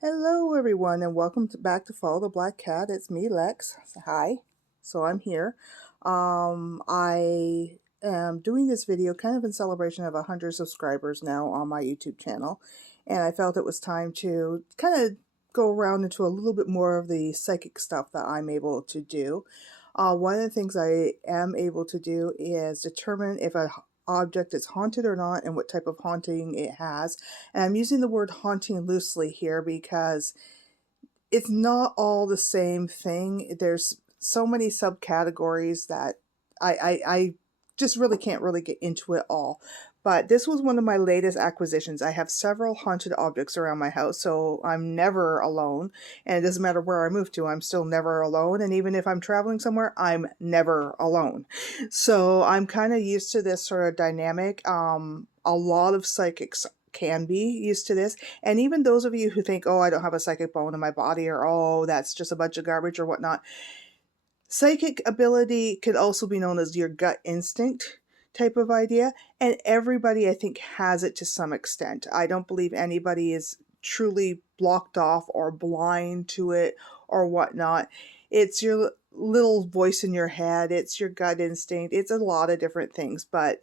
Hello everyone and welcome back to Follow the Black Cat. It's me, Lex. Hi. So I'm here. I am doing this video kind of in celebration of 100 subscribers now on my YouTube channel, and I felt it was time to kind of go around into a little bit more of the psychic stuff that I'm able to do. One of the things I am able to do is determine if a object is haunted or not and what type of haunting it has. And I'm using the word haunting loosely here because it's not all the same thing. There's so many subcategories that I just really can't really get into it all. But this was one of my latest acquisitions. I have several haunted objects around my house, so I'm never alone. And it doesn't matter where I move to, I'm still never alone. And even if I'm traveling somewhere, I'm never alone. So I'm kind of used to this sort of dynamic. A lot of psychics can be used to this. And even those of you who think, oh, I don't have a psychic bone in my body, or oh, that's just a bunch of garbage or whatnot, psychic ability could also be known as your gut instinct type of idea. And everybody, I think, has it to some extent. I don't believe anybody is truly blocked off or blind to it or whatnot. It's your little voice in your head. It's your gut instinct. It's a lot of different things, but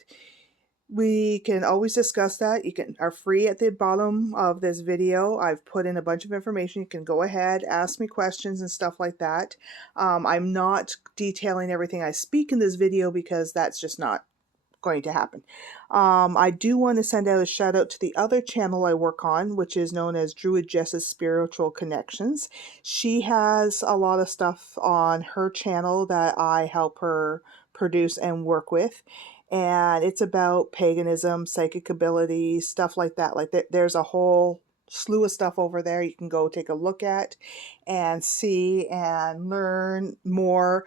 we can always discuss that. You are free at the bottom of this video. I've put in a bunch of information. You can go ahead, ask me questions and stuff like that. I'm not detailing everything I speak in this video because that's just not going to happen. I do want to send out a shout out to the other channel I work on, which is known as Druid Jess Spiritual Connections. She has a lot of stuff on her channel that I help her produce and work with. And it's about paganism, psychic abilities, stuff like that. There's a whole slew of stuff over there you can go take a look at and see and learn more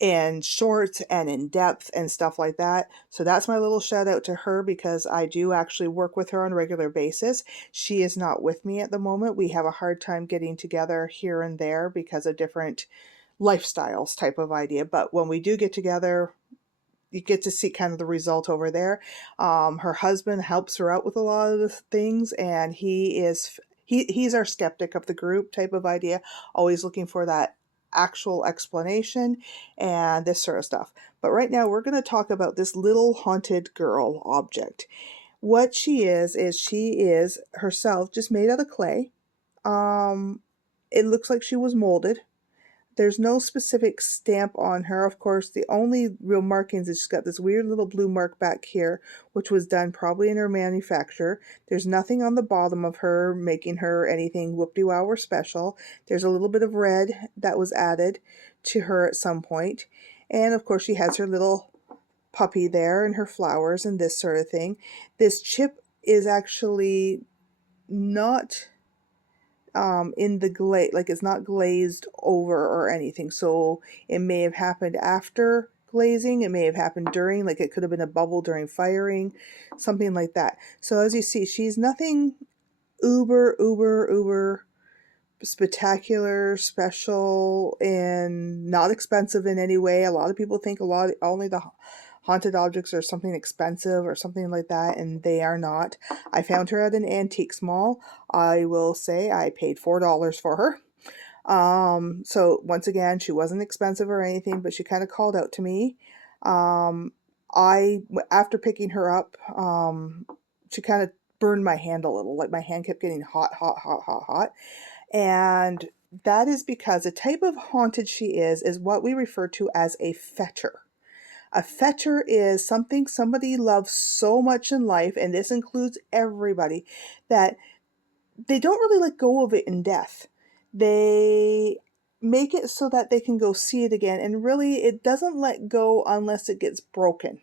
in short and in depth and stuff like that. So that's my little shout out to her because I do actually work with her on a regular basis. She is not with me at the moment. We have a hard time getting together here and there because of different lifestyles type of idea. But when we do get together, you get to see kind of the result over there. Her husband helps her out with a lot of the things, and he's our skeptic of the group type of idea, always looking for that actual explanation and this sort of stuff. But right now we're going to talk about this little haunted girl object. What she is herself just made out of clay. It looks like she was molded. There's no specific stamp on her. Of course, the only real markings is she's got this weird little blue mark back here, which was done probably in her manufacture. There's nothing on the bottom of her making her anything whoop-de-wow or special. There's a little bit of red that was added to her at some point. And of course, she has her little puppy there and her flowers and this sort of thing. This chip is actually not in the glaze, like it's not glazed over or anything. So it may have happened after glazing, it may have happened during, like it could have been a bubble during firing, something like that. So as you see, she's nothing uber spectacular, special, and not expensive in any way. A lot of people think only the haunted objects are something expensive or something like that, and they are not. I found her at an antiques mall. I will say I paid $4 for her. So once again, she wasn't expensive or anything, but she kind of called out to me. After picking her up, she kind of burned my hand a little, like my hand kept getting hot. And that is because the type of haunted she is what we refer to as a fetter. A fetter is something somebody loves so much in life, and this includes everybody, that they don't really let go of it in death. They make it so that they can go see it again, and really it doesn't let go unless it gets broken.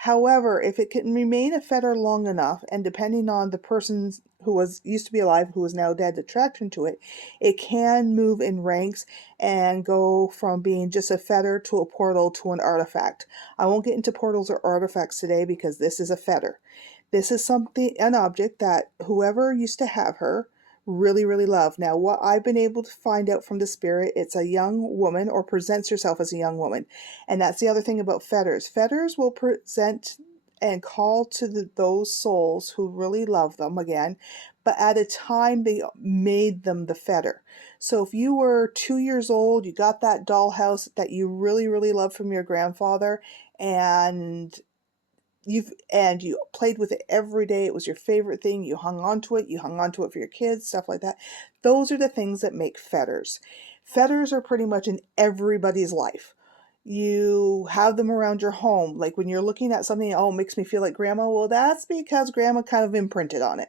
However, if it can remain a fetter long enough, and depending on the person who used to be alive, who is now dead, attraction to it, it can move in ranks and go from being just a fetter to a portal to an artifact. I won't get into portals or artifacts today because this is a fetter. This is an object that whoever used to have her really loved. Now, what I've been able to find out from the spirit, it's a young woman, or presents herself as a young woman. And that's the other thing about fetters. Fetters will present and call to those souls who really love them again, but at a time they made them the fetter. So if you were 2 years old, you got that dollhouse that you really, really loved from your grandfather, and you played with it every day. It was your favorite thing. You hung on to it. You hung on to it for your kids, stuff like that. Those are the things that make fetters. Fetters are pretty much in everybody's life. You have them around your home. Like when you're looking at something, oh, it makes me feel like grandma. Well, that's because grandma kind of imprinted on it.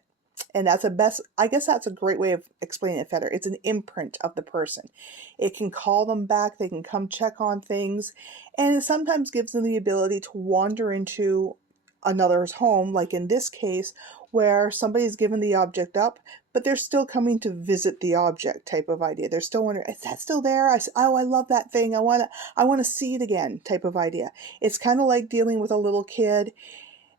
And I guess that's a great way of explaining a fetter. It's an imprint of the person. It can call them back. They can come check on things. And it sometimes gives them the ability to wander into another's home, like in this case, where somebody's given the object up, but they're still coming to visit the object type of idea. They're still wondering, is that still there? I love that thing. I want to see it again type of idea. It's kind of like dealing with a little kid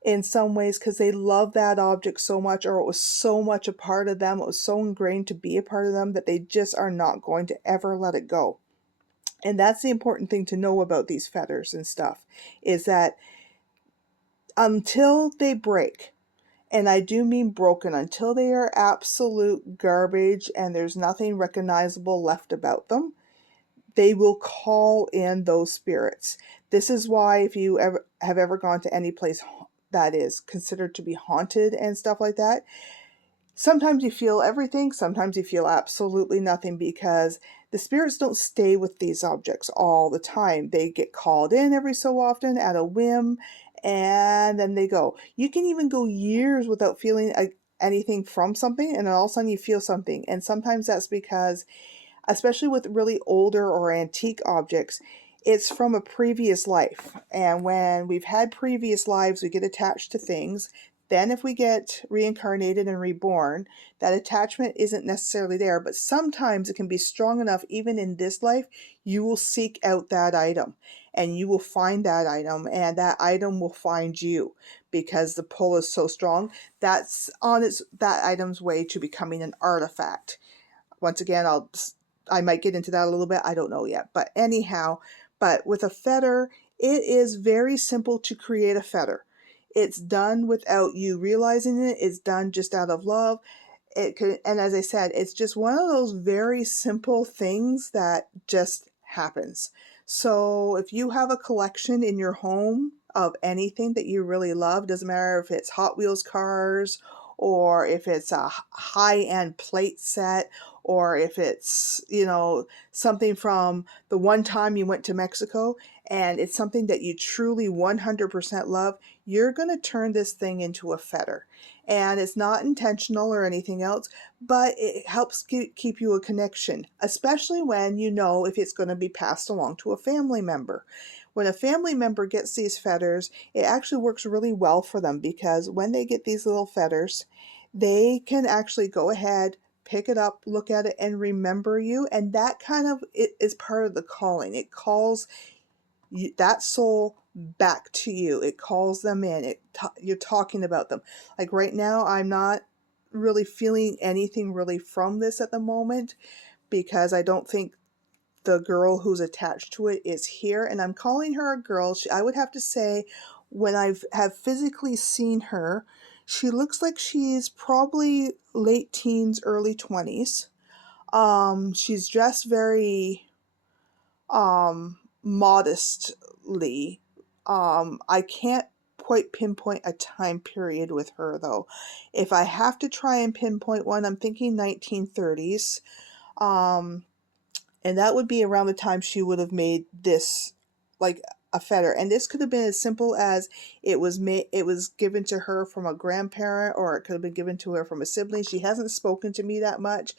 in some ways because they love that object so much, or it was so much a part of them. It was so ingrained to be a part of them that they just are not going to ever let it go. And that's the important thing to know about these fetters and stuff, is that until they break, and I do mean broken, until they are absolute garbage and there's nothing recognizable left about them, they will call in those spirits. This is why if you have ever gone to any place that is considered to be haunted and stuff like that, sometimes you feel everything, sometimes you feel absolutely nothing, because the spirits don't stay with these objects all the time. They get called in every so often at a whim, and then they go. You can even go years without feeling anything from something, and then all of a sudden you feel something. And sometimes that's because, especially with really older or antique objects, it's from a previous life. And when we've had previous lives, we get attached to things. Then if we get reincarnated and reborn, that attachment isn't necessarily there, but sometimes it can be strong enough, even in this life, you will seek out that item and you will find that item, and that item will find you, because the pull is so strong. That's on that item's way to becoming an artifact. Once again, I might get into that a little bit. I don't know yet. But anyhow, but with a fetter, it is very simple to create a fetter. It's done without you realizing it. It's done just out of love. And as I said, it's just one of those very simple things that just happens. So if you have a collection in your home of anything that you really love, doesn't matter if it's Hot Wheels cars, or if it's a high-end plate set, or if it's, something from the one time you went to Mexico, and it's something that you truly 100% love, you're going to turn this thing into a fetter. And it's not intentional or anything else, but it helps keep you a connection, especially when you know if it's going to be passed along to a family member. When a family member gets these fetters, it actually works really well for them, because when they get these little fetters, they can actually go ahead, pick it up, look at it, and remember you. And that kind of it is part of the calling. It calls that soul back to you. It calls them in. You're talking about them. Like right now, I'm not really feeling anything really from this at the moment, because I don't think the girl who's attached to it is here, and I'm calling her a girl. I would have to say, when have physically seen her, she looks like she's probably late teens, early 20s. She's dressed very modestly. I can't quite pinpoint a time period with her though. If I have to try and pinpoint one, I'm thinking 1930s. And that would be around the time she would have made this, like a fetter. And this could have been as simple as it was given to her from a grandparent, or it could have been given to her from a sibling. She hasn't spoken to me that much.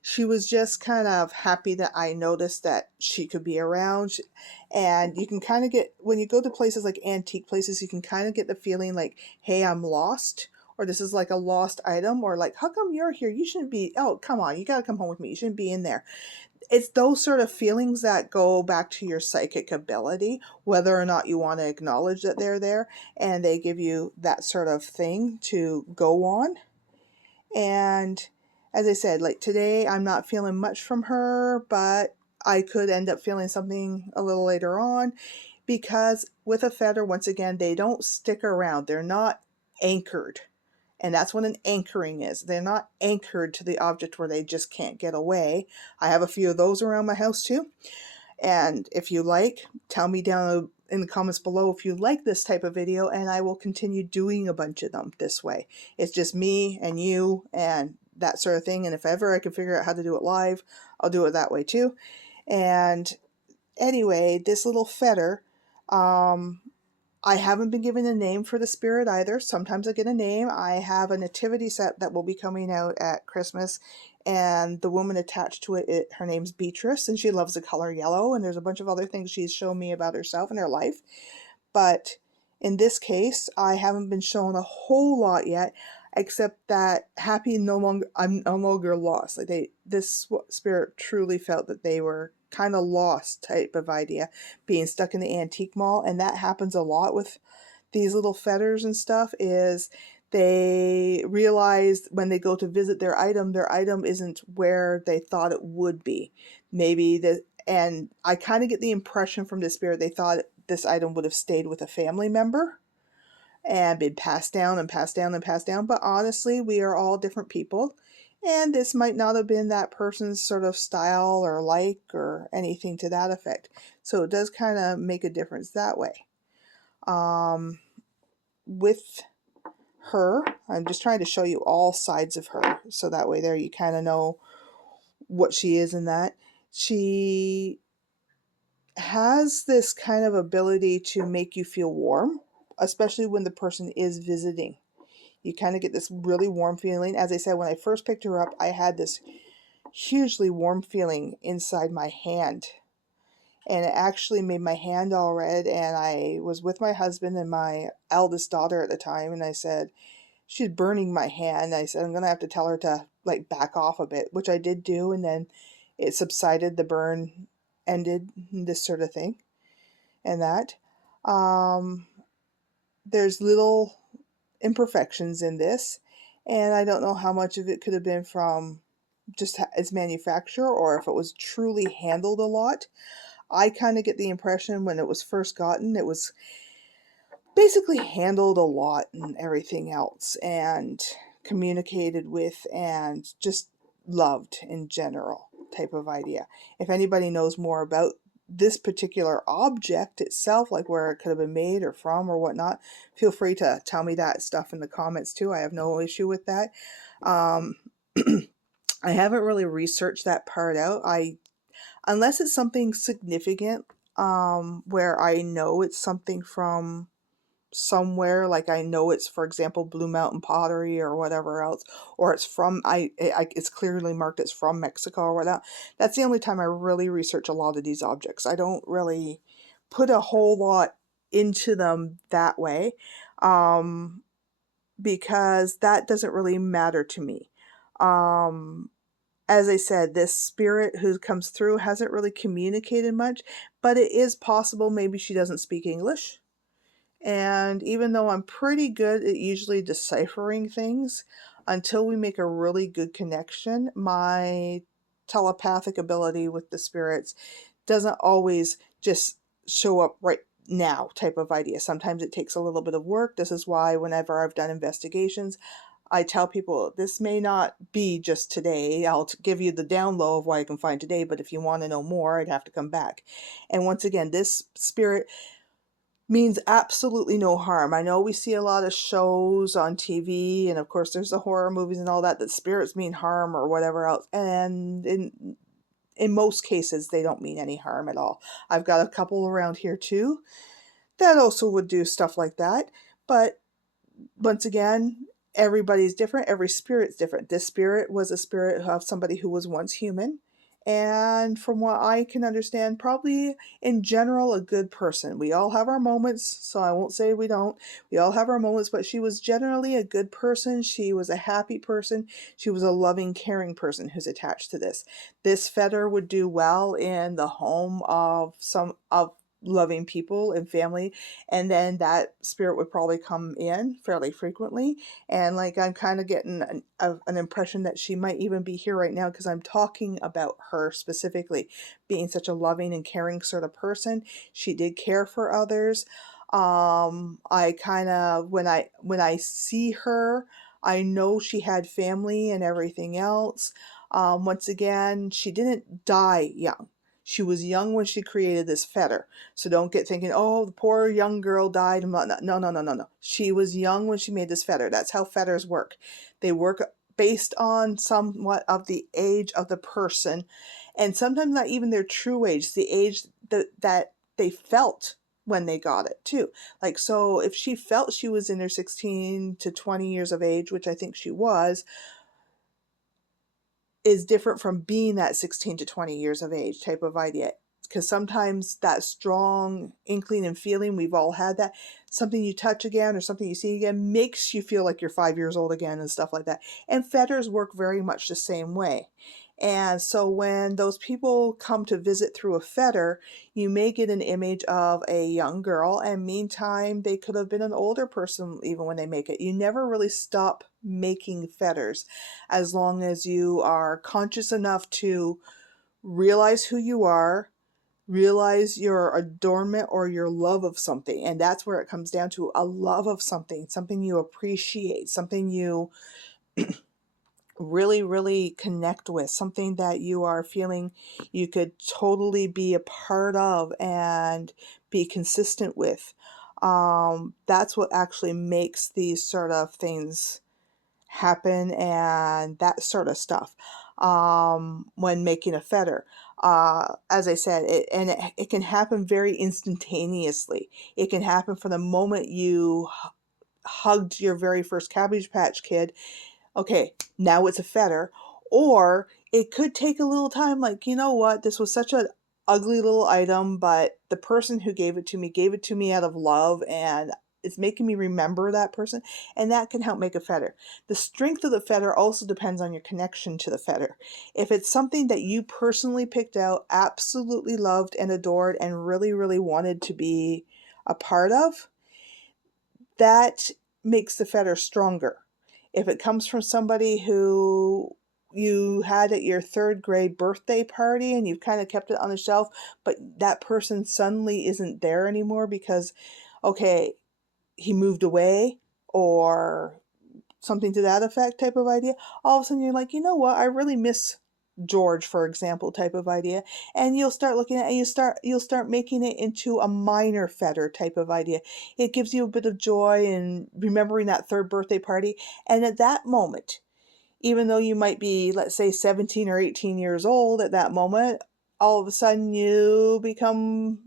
She was just kind of happy that I noticed that she could be around. And you can kind of get, when you go to places like antique places, you can kind of get the feeling like, hey, I'm lost, or this is like a lost item, or like, how come you're here? You shouldn't be, oh, come on, you got to come home with me. You shouldn't be in there. It's those sort of feelings that go back to your psychic ability, whether or not you want to acknowledge that they're there, and they give you that sort of thing to go on. And as I said, like today, I'm not feeling much from her, but I could end up feeling something a little later on, because with a fetter, once again, they don't stick around. They're not anchored. And that's what an anchoring is. They're not anchored to the object where they just can't get away. I have a few of those around my house too. And if you like, tell me down in the comments below if you like this type of video, and I will continue doing a bunch of them this way. It's just me and you and that sort of thing. And if ever I can figure out how to do it live, I'll do it that way too. And anyway, this little fetter, I haven't been given a name for the spirit either. Sometimes I get a name. I have a nativity set that will be coming out at Christmas, and the woman attached to it, her name's Beatrice, and she loves the color yellow, and there's a bunch of other things she's shown me about herself and her life. But in this case, I haven't been shown a whole lot yet, except that I'm no longer lost. Like this spirit truly felt that they were kind of lost type of idea, being stuck in the antique mall. And that happens a lot with these little fetters and stuff, is they realize when they go to visit their item isn't where they thought it would be. And I kind of get the impression from the spirit they thought this item would have stayed with a family member and been passed down and passed down and passed down. But honestly, we are all different people, and this might not have been that person's sort of style or like or anything to that effect. So it does kind of make a difference that way. With her, I'm just trying to show you all sides of her, so that way there you kind of know what she is in that. She has this kind of ability to make you feel warm, especially when the person is visiting. You kind of get this really warm feeling. As I said, when I first picked her up, I had this hugely warm feeling inside my hand. And it actually made my hand all red. And I was with my husband and my eldest daughter at the time. And I said, she's burning my hand. I said, I'm going to have to tell her to like back off a bit, which I did do. And then it subsided. The burn ended, this sort of thing. And that. There's little imperfections in this, and I don't know how much of it could have been from just its manufacturer or if it was truly handled a lot. I kind of get the impression when it was first gotten, it was basically handled a lot and everything else, and communicated with and just loved in general type of idea. If anybody knows more about this particular object itself, like where it could have been made or from or whatnot, feel free to tell me that stuff in the comments too. I have no issue with that. I haven't really researched that part out. Unless it's something significant, where I know it's something from somewhere, like I know it's, for example, Blue Mountain pottery or whatever else, or it's from it's clearly marked it's from Mexico or whatnot. That's the only time I really research a lot of these objects. I don't really put a whole lot into them that way, because that doesn't really matter to me. As I said, this spirit who comes through hasn't really communicated much, but it is possible maybe she doesn't speak English. And even though I'm pretty good at usually deciphering things, until we make a really good connection, my telepathic ability with the spirits doesn't always just show up right now type of idea. Sometimes it takes a little bit of work. This is why whenever I've done investigations, I tell people this may not be just today. I'll give you the down low of what I can find today, but if you want to know more, I'd have to come back. And once again, this spirit means absolutely no harm. I know we see a lot of shows on TV, and of course there's the horror movies and all that spirits mean harm or whatever else, and in most cases they don't mean any harm at all. I've got a couple around here too that also would do stuff like that, but once again, everybody's different. Every spirit's different. This spirit was a spirit of somebody who was once human, and from what I can understand, probably in general a good person. We all have our moments, so I won't say we don't. We all have our moments, but she was generally a good person. She was a happy person. She was a loving, caring person who's attached to this. This fetter would do well in the home of some of loving people and family, and then that spirit would probably come in fairly frequently. And like I'm kind of getting an impression that she might even be here right now, because I'm talking about her specifically being such a loving and caring sort of person. She did care for others. I kind of, when I see her, I know she had family and everything else. Once again, she didn't die young. She was young when she created this fetter. So don't get thinking, oh, the poor young girl died. No, no, no, no, no. She was young when she made this fetter. That's how fetters work. They work based on somewhat of the age of the person, and sometimes not even their true age, the age that they felt when they got it too. Like, so if she felt she was in her 16 to 20 years of age, which I think she was, is different from being that 16 to 20 years of age type of idea. Because sometimes that strong inkling and feeling, we've all had that, something you touch again or something you see again makes you feel like you're 5 years old again and stuff like that. And fetters work very much the same way. And so when those people come to visit through a fetter, you may get an image of a young girl, and meantime they could have been an older person even when they make it. You never really stop making fetters as long as you are conscious enough to realize who you are, realize your adornment or your love of something. And that's where it comes down to: a love of something, something you appreciate, something you really, really connect with, something that you are feeling you could totally be a part of and be consistent with. That's what actually makes these sort of things happen, and that sort of stuff, when making a fetter. As I said, it can happen very instantaneously. It can happen from the moment you hugged your very first Cabbage Patch Kid. Okay, now it's a fetter. Or it could take a little time, like, you know what, this was such an ugly little item, but the person who gave it to me out of love, and it's making me remember that person, and that can help make a fetter. The strength of the fetter also depends on your connection to the fetter. If it's something that you personally picked out, absolutely loved and adored, and really, really wanted to be a part of, that makes the fetter stronger. If it comes from somebody who you had at your third grade birthday party and you've kind of kept it on the shelf, but that person suddenly isn't there anymore because, okay, he moved away or something to that effect type of idea, all of a sudden you're like, you know what, I really miss George, for example, type of idea. And you'll start looking at it, and you'll start making it into a minor fetter type of idea. It gives you a bit of joy in remembering that third birthday party. And at that moment, even though you might be, let's say, 17 or 18 years old at that moment, all of a sudden you become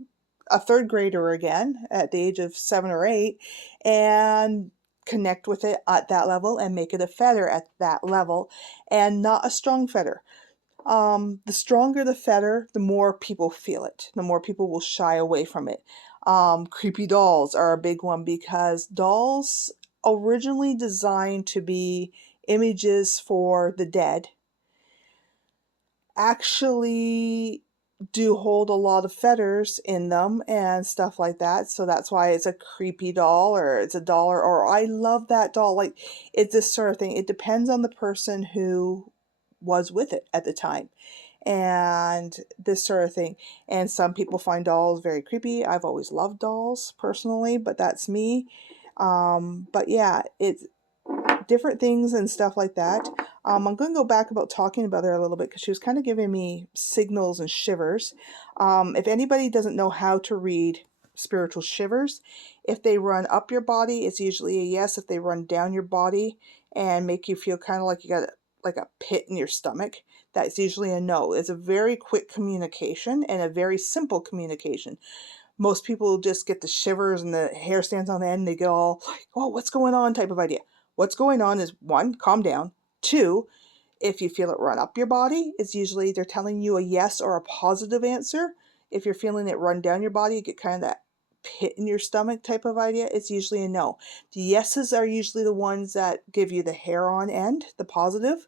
a third grader again at the age of 7 or 8, and connect with it at that level and make it a fetter at that level, and not a strong fetter. The stronger the fetter, the more people feel it, the more people will shy away from it. Creepy dolls are a big one, because dolls originally designed to be images for the dead actually do hold a lot of fetters in them and stuff like that. So that's why it's a creepy doll, or it's a doll, or I love that doll. Like, it's this sort of thing. It depends on the person who was with it at the time, and this sort of thing. And some people find dolls very creepy. I've always loved dolls personally, but that's me. But yeah, it's different things and stuff like that. I'm going to go back about talking about her a little bit, because she was kind of giving me signals and shivers. If anybody doesn't know how to read spiritual shivers, if they run up your body, it's usually a yes. If they run down your body and make you feel kind of like you got like a pit in your stomach, that's usually a no. It's a very quick communication and a very simple communication. Most people just get the shivers and the hair stands on end. They go all like, oh, what's going on type of idea. What's going on is, one, calm down. Two, if you feel it run up your body, it's usually they're telling you a yes or a positive answer. If you're feeling it run down your body, you get kind of that pit in your stomach type of idea, it's usually a no. The yeses are usually the ones that give you the hair on end, the positive.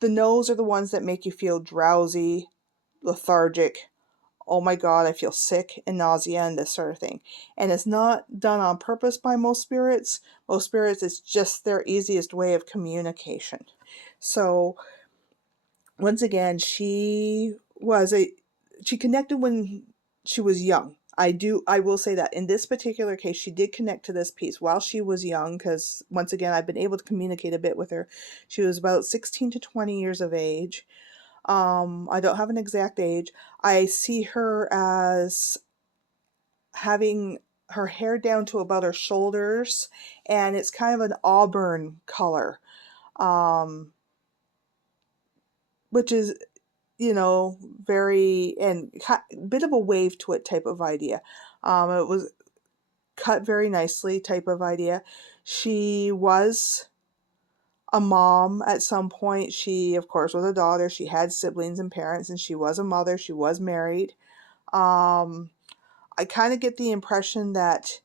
The no's are the ones that make you feel drowsy, lethargic, oh my god, I feel sick and nausea and this sort of thing. And it's not done on purpose by most spirits. Most spirits, it's just their easiest way of communication. So once again, she connected when she was young. I will say that in this particular case, she did connect to this piece while she was young, because once again, I've been able to communicate a bit with her. She was about 16 to 20 years of age. I don't have an exact age. I see her as having her hair down to about her shoulders, and it's kind of an auburn color, um, which is, you know, very, and bit of a wave to it type of idea. It was cut very nicely type of idea. She was a mom at some point. She, of course, was a daughter. She had siblings and parents, and she was a mother. She was married. Um, I kind of get the impression that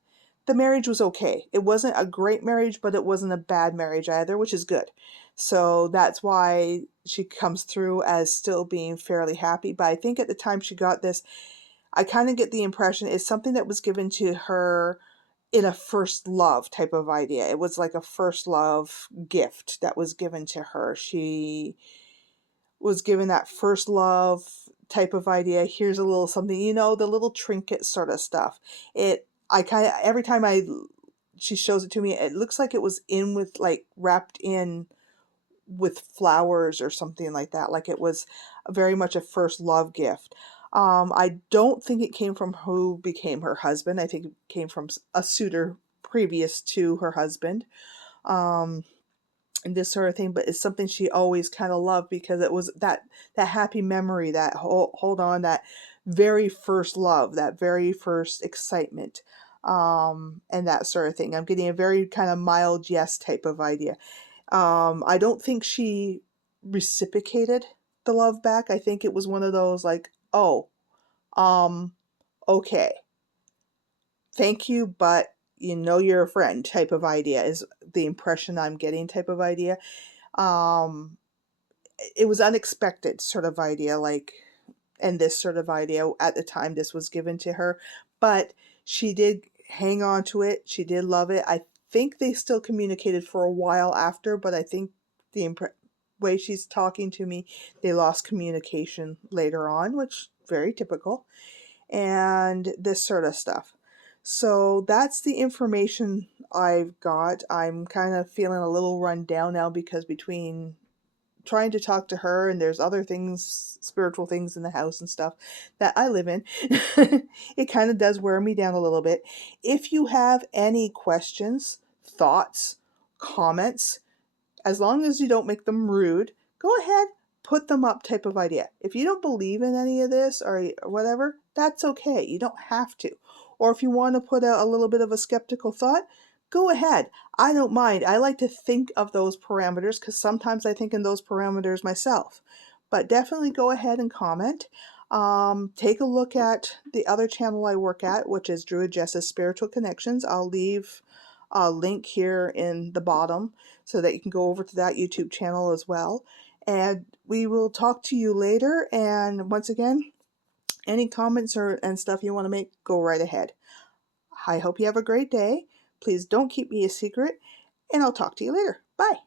the marriage was okay. It wasn't a great marriage, but it wasn't a bad marriage either, which is good. So that's why she comes through as still being fairly happy. But I think at the time she got this, I kind of get the impression it's something that was given to her in a first love type of idea. It was like a first love gift that was given to her. She was given that first love type of idea. Here's a little something, you know, the little trinket sort of stuff. I kind of, every time she shows it to me, it looks like it was in with, like, wrapped in with flowers or something like that. Like it was very much a first love gift. I don't think it came from who became her husband. I think it came from a suitor previous to her husband. Um, and this sort of thing, but it's something she always kind of loved because it was that happy memory, that hold on, that very first love, that very first excitement, and that sort of thing. I'm getting a very kind of mild yes type of idea. I don't think she reciprocated the love back. I think it was one of those like, oh, um, okay, thank you, but you know you're a friend type of idea is the impression I'm getting type of idea. Um, it was unexpected sort of idea, like, and this sort of idea at the time this was given to her, but she did hang on to it. She did love it. I think they still communicated for a while after, but I think the way she's talking to me, they lost communication later on, which very typical, and this sort of stuff. So that's the information I've got. I'm kind of feeling a little run down now because between trying to talk to her and there's other things, spiritual things in the house and stuff that I live in, it kind of does wear me down a little bit. If you have any questions, thoughts, comments, as long as you don't make them rude, go ahead, put them up type of idea. If you don't believe in any of this or whatever, that's okay. You don't have to. Or if you want to put a little bit of a skeptical thought, go ahead. I don't mind. I like to think of those parameters because sometimes I think in those parameters myself. But definitely go ahead and comment. Take a look at the other channel I work at, which is Druid Jess Spiritual Connections. I'll leave a link here in the bottom so that you can go over to that YouTube channel as well. And we will talk to you later. And once again, any comments and stuff you want to make, go right ahead. I hope you have a great day. Please don't keep me a secret, and I'll talk to you later. Bye.